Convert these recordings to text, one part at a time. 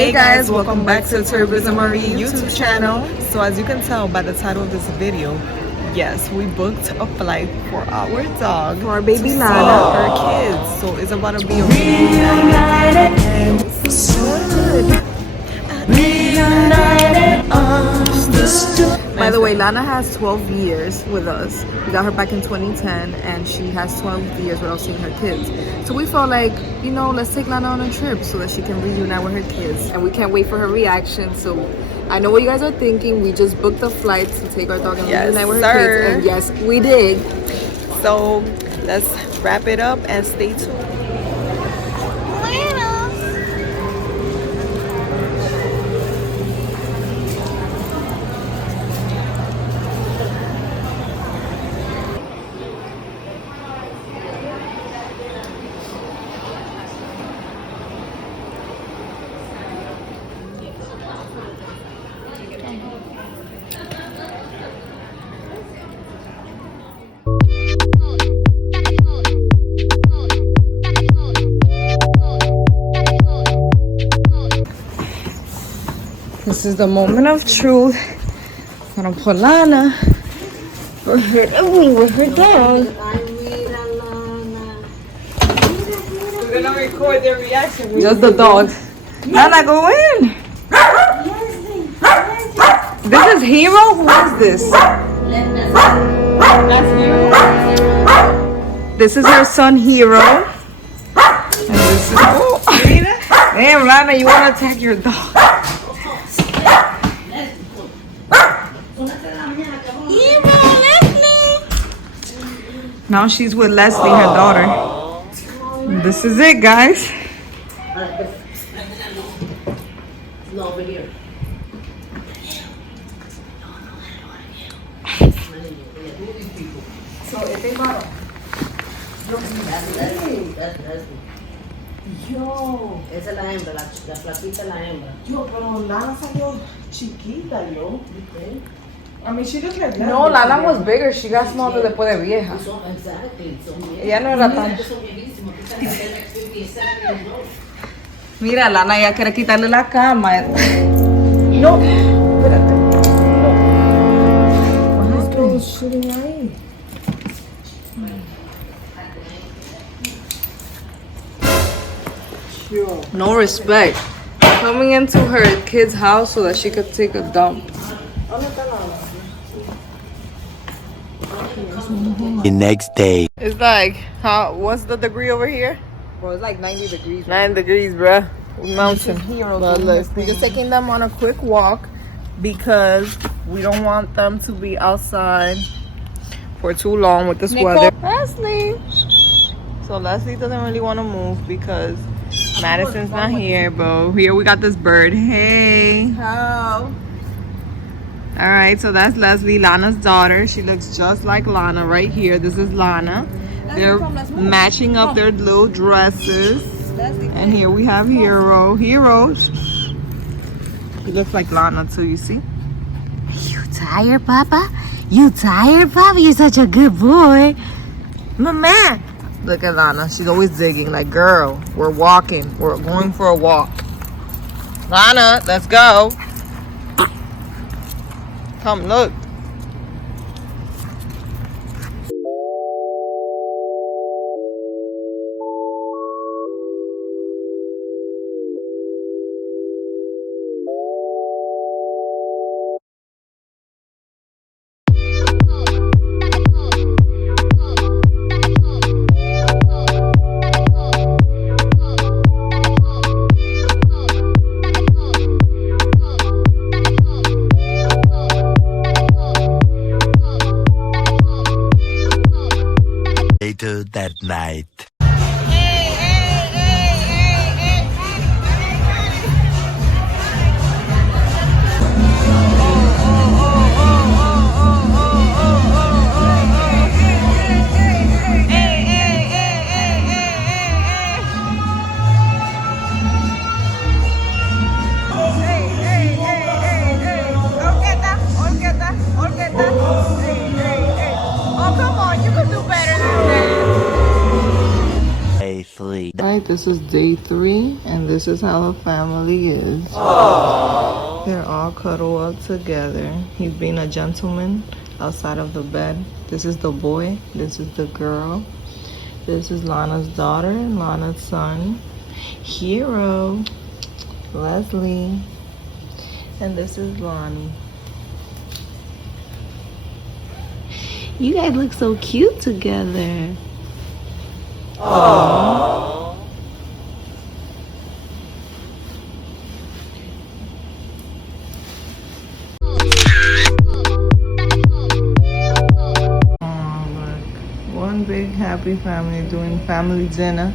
Hey guys, welcome back to TORIBIO'S YouTube channel. So as you can tell by the title of this video, yes, we booked a flight for our dog, for our baby to Lana, her kids. So it's about to be a reunited and reunited, understood. By the way, Lana has 12 years with us. We got her back in 2010 and she has 12 years without seeing her kids. So we felt like, you know, let's take Lana on a trip so that she can reunite with her kids. And we can't wait for her reaction. So I know what you guys are thinking. We just booked a flight to take our dog and reunite with her kids. And yes, we did. So let's wrap it up and stay tuned. This is the moment of truth. I'm gonna put Lana with her dog. We're gonna record their reaction. Just the dog. Lana, go in. This is Hero? Who is this? That's you. This is her son Hero. And this is damn, Lana, you wanna attack your dog. Now she's with Leslie, her daughter. This is it, guys. Yo, esa es la hembra, la flaquita es la hembra. Yo, pero Lana salió chiquita, yo. I mean, she looks like that. No, Lana was bigger. She got smaller después de vieja. Ella no era tan... Mira, Lana ya quiere quitarle la cama. No, espérate. No respect. Coming into her kid's house so that she could take a dump. The next day. It's like, what's the degree over here? Bro, it's like 90 degrees. 9 degrees, bruh. Mountain. But look, we're just taking them on a quick walk because we don't want them to be outside for too long with this weather. Leslie. So Leslie doesn't really want to move because Madison's not here, but here we got this bird. Hey. How? All right, so that's Leslie, Lana's daughter. She looks just like Lana right here. This is Lana. They're matching up their little dresses. And here we have Hero. Hero. He looks like Lana too, you see? You tired, Papa? You tired, Papa? You're such a good boy. Mama. Look at Lana. She's always digging. Like, girl, we're walking. We're going for a walk. Lana, let's go. Come, look. Later that night. Oh, come on, you can do better than that. night. This is day 3, and this is how the family is. Aww. They're all cuddled up together. He's being a gentleman outside of the bed. This is the boy. This is the girl. This is Lana's daughter and Lana's son. Hero, Leslie, and this is Lonnie. You guys look so cute together. Aww. Oh, look. One big happy family doing family dinner.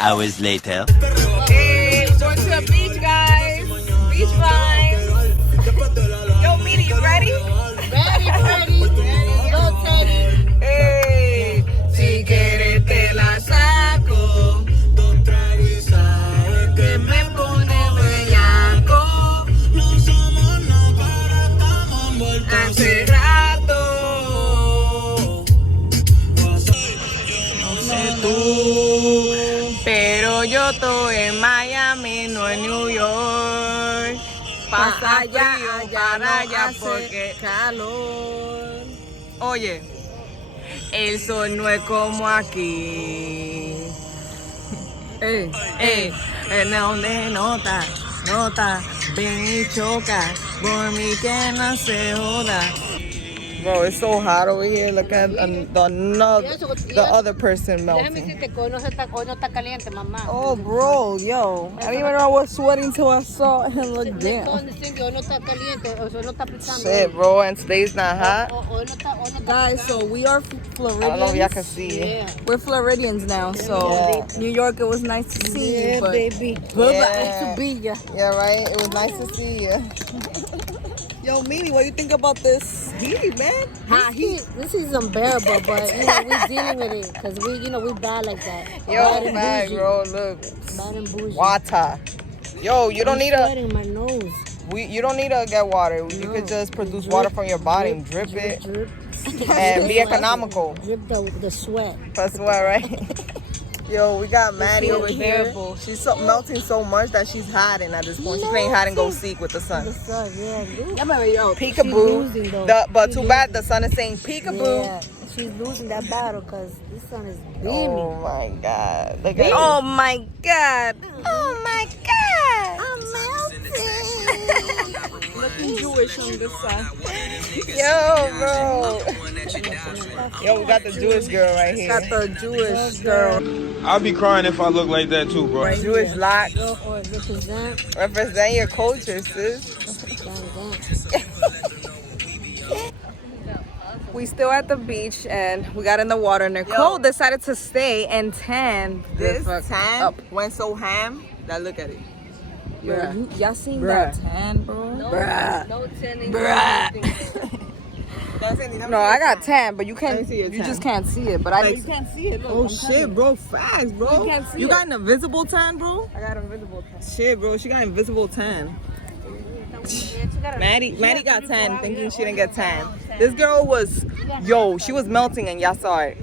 Hours later. Hey, we're going to the beach, guys. Beach vibes. Yo, Meaty, you ready? Ready. Go, Teddy. Hey, si quieres te la saco. Dos tragos y sabes que me pone bellaco. No somos no para, estamos envueltos hace rato. No sé tú. Pero yo estoy en Miami, no en New York. Pasa frío para allá porque calor. Oye, el sol no es como aquí. En donde nota, ven y choca, por mí que no se joda. Bro, it's so hot over here. Look at the other person melting. Déjame decirte que hoy no está caliente, mamá. Oh, bro, yo. I didn't even know I was sweating till I saw him look Hoy down. no está caliente, hoy no está picando. Shit, bro, and today's not hot. Hoy no está Guys, so we are I don't know if y'all can Floridians. see. Yeah. We're Floridians now, so Yeah. New York, it was nice to see you, but baby. Yeah. To be ya. Yeah, right? It was nice to see you. yo, Mimi, what do you think about this heat, man? This is unbearable, but we're dealing with it because we bad like that. Yo, and man, bougie. bro, look. Bad and bougie. Water. Yo, you don't need sweating my nose. you don't need to get water. You could just produce water from your body and drip it Drip. and be economical. Drip the sweat. That's what, right? Yo, we got Maddie over here. Unbearable. She's melting so much that she's hiding at this point. She's playing hide and go seek with the sun. The sun, yeah. Look. Yo, Peekaboo. losing, though. But She too bad the sun is saying peekaboo. Yeah, she's losing that battle because this sun is beaming. Oh my God. Look at oh my God. Oh my God. I'm melting. Looking Jewish on this side. Yo, bro. Yo, we got the Jewish girl right here. Got the Jewish girl. I'll be crying if I look like that too, bro. Jewish locks. Or represent. Represent your culture, sis. We still at the beach and we got in the water and Nicole decided to stay and tan This the fuck tan up. went so ham that look at it. Yo, y'all seen Bruh. that tan, bro? Bruh. No tanning. Bruh. No, I got tan, but you Let me can't. see your You tan. just can't see it. But you can't see it. Look, Oh I'm telling shit, you. bro, facts, bro. You can't see You it. got an invisible tan, bro? I got invisible tan. Shit, bro, she got invisible tan. Maddie got tan thinking she didn't get tan. This girl was, she was melting and y'all saw it.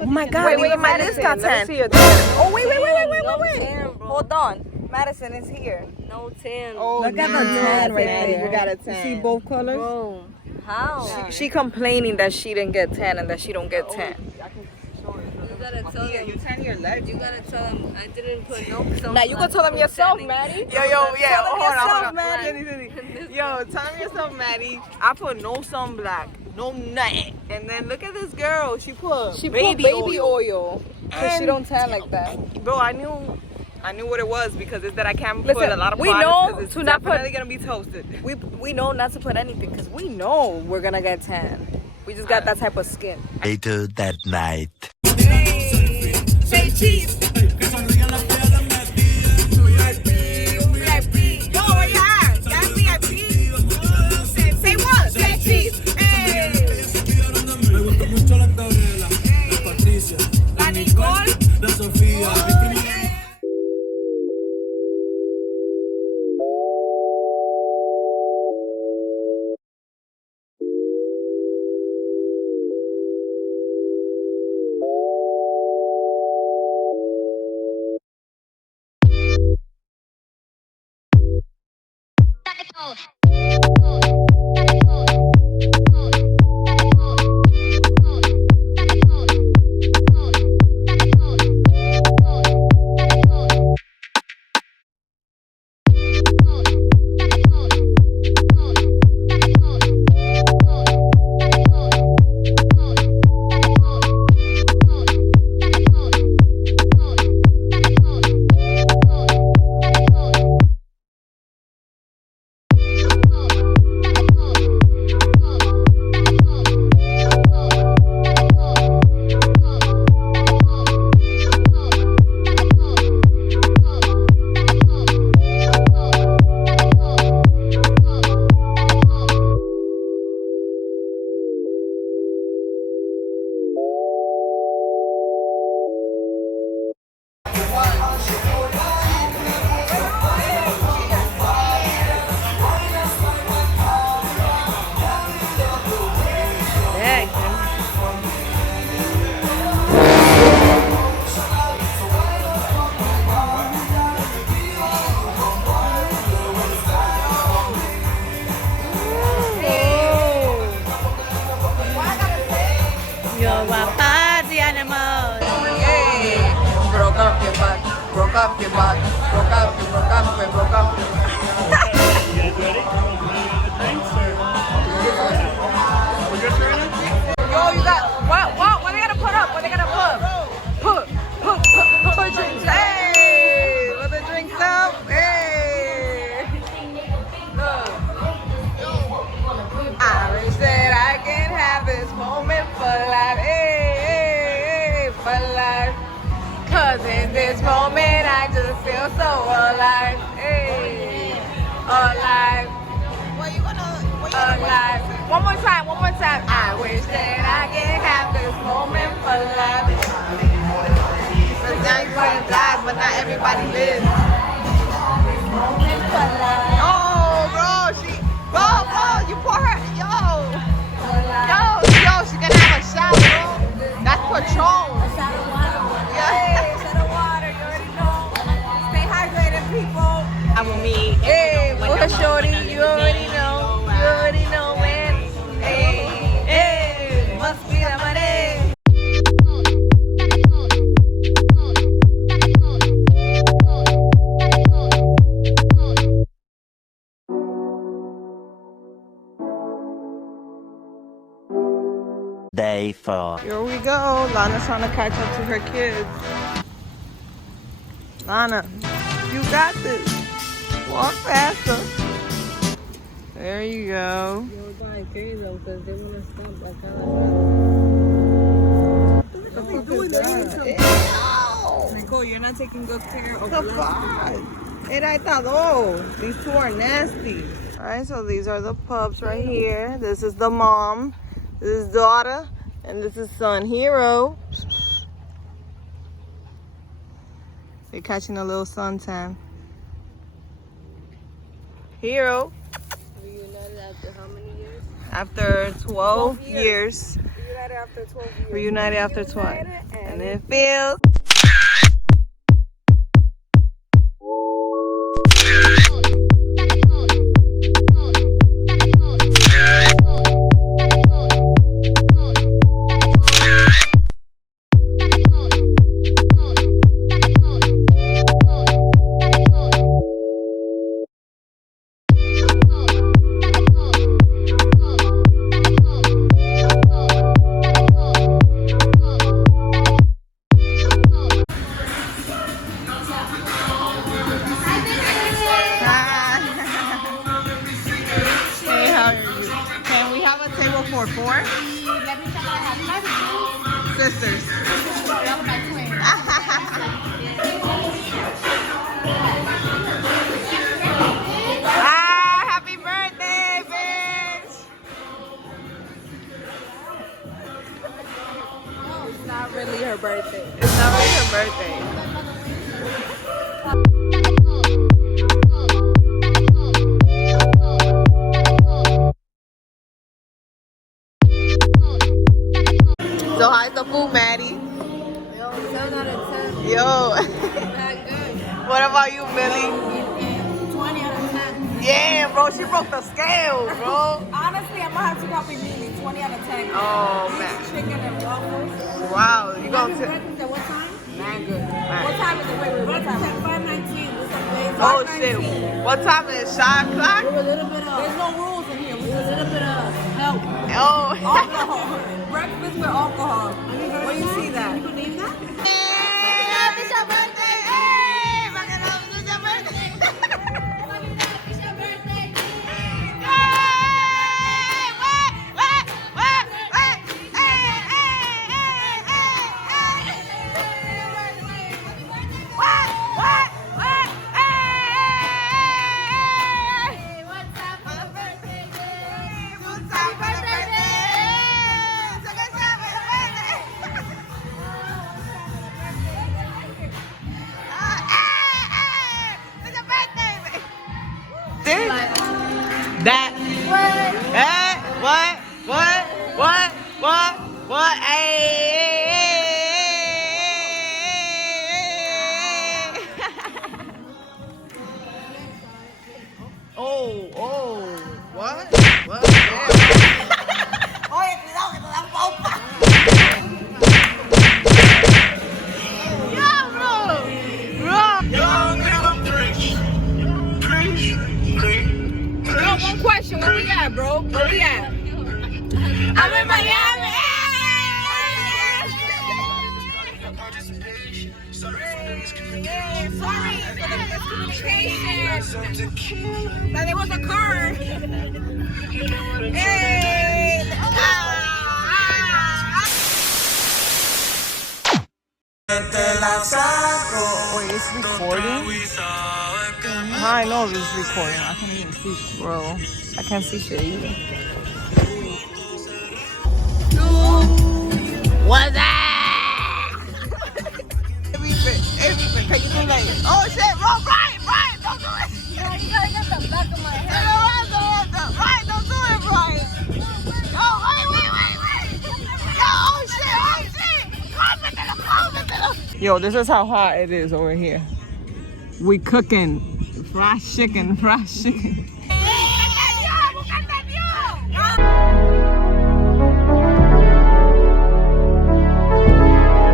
Oh my God, even Madison got tan. Oh, wait. Hold on. Madison is here. No tan. Oh, Look at the tan right there. You got a tan. See both colors? Bro, how? She complaining that she didn't get tan and that she don't get tan. You gotta tell Yeah, them. you tan your legs. You gotta tell them I didn't put no. Now you can tell them yourself, Maddie. Yo, Tell them hold yourself, on. Maddie. Yo, tell me yourself, Maddie. I put no sunblock, no nothing. And then look at this girl. She put baby oil. Cause she don't tan like that. Bro, I knew what it was because it's that I can't put Listen, a lot of we products know 'cause it's to not put- definitely gonna be toasted. We know not to put anything because we know we're gonna get tan. We just got that type of skin. Later that night. Say cheese. Yo, yeah, that's VIP. Say what? Say cheese. Cause in this moment I just feel so alive, hey, alive, alive. One more time. I wish that I can have this moment for life. Sometimes everybody dies, but not everybody lives. Moment for life. Oh, bro, you pour her, yo, she gonna have a shot, bro. That's Patron. Hey, what shorty, you already know, man. Hey, must be the money. Day 4. Here we go. Lana's trying to catch up to her kids. Lana, you got this. Walk faster. There you go. Nicole, you're not taking good care of These two are nasty. Alright, so these are the pups right here. This is the mom. This is daughter. And this is son, Hero. They're catching a little suntan. Hero. Reunited after how many years? After 12 years. Reunited after 12 years. Reunited after 12. And it feels. It's her birthday. So how's the food, Maddie? Yo, 7 out of 10. Yo. Not good. What about you, Millie? 20 out of 10. Yeah, bro, she broke the scale, bro. Honestly, I'm gonna have to copy Mimi. 20 out of 10. Oh, man. Chicken and waffles. Wow, you gonna Happy breakfast at what time? Not good. What time is it? Wait, what time? 5:19. With some days. Oh, shit. What time is it? Shot o'clock? With a little bit of, There's no rules in here. with a little bit of help. Oh. Alcohol. Breakfast with alcohol. Where you see that? You name that? It's your birthday. Hey, my God, it's your birthday. That. What? Oh, what? What? Oye, cuidado que te dan paupa. Yeah, bro. Yo, one question. Where we at, bro? Where we at? I'm in Miami. Sorry for the miscommunication. That it was a car. Hey. Wait, it's recording? How I know if it's recording? I can't even see, bro. I can't see shit either. What's that? Take it too late. Oh shit, bro, Brian, don't do it. You gotta get the back of my head. Brian, don't do it, Brian. Oh, wait. Yo, oh shit. Yo, this is how hot it is over here. We cooking fried chicken.